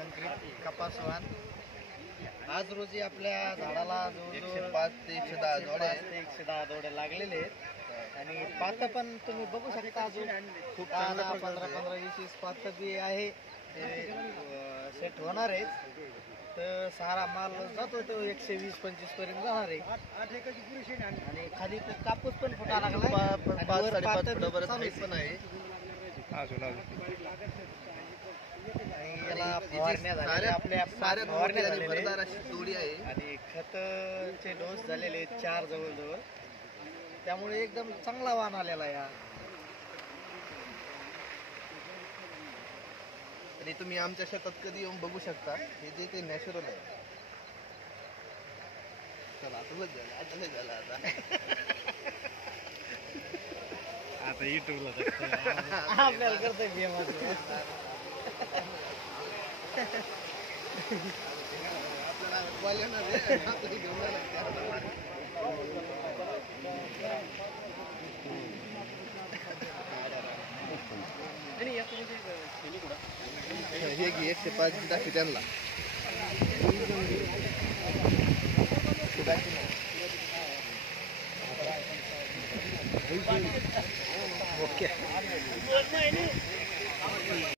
संकरित कपासवान. आज रोजी आपल्या झाडाला जवळजवळ 105 ते 110 जोड्या 110 जोड्या लागलेले आहेत आणि पातं पण तुम्ही बघू शकता अजून खूप 15 20 पातं बी आहे सेट होणार आहेत. तर सारा माल जातो तो 120-125 पर्यंत जाणार आहे आणि खाली कापूस पण फुटा लागला पण आहे अजून याला फवारण्या झालेल्या आपल्या फवारण्या झालेल्या आहे आणि खतचे डोस झालेले आहेत 4 जवळजवळ. त्यामुळे एकदम चांगला वाण आलेला आहे. आणि तुम्ही आमच्या शेतात कधी येऊन बघू शकता. हे जे काही नॅचरल आहे. चला आता बस झालं आता नाही झालं आता युट्यूबला आपल्याला करतोय हे घे 105 दाखवी त्यांना.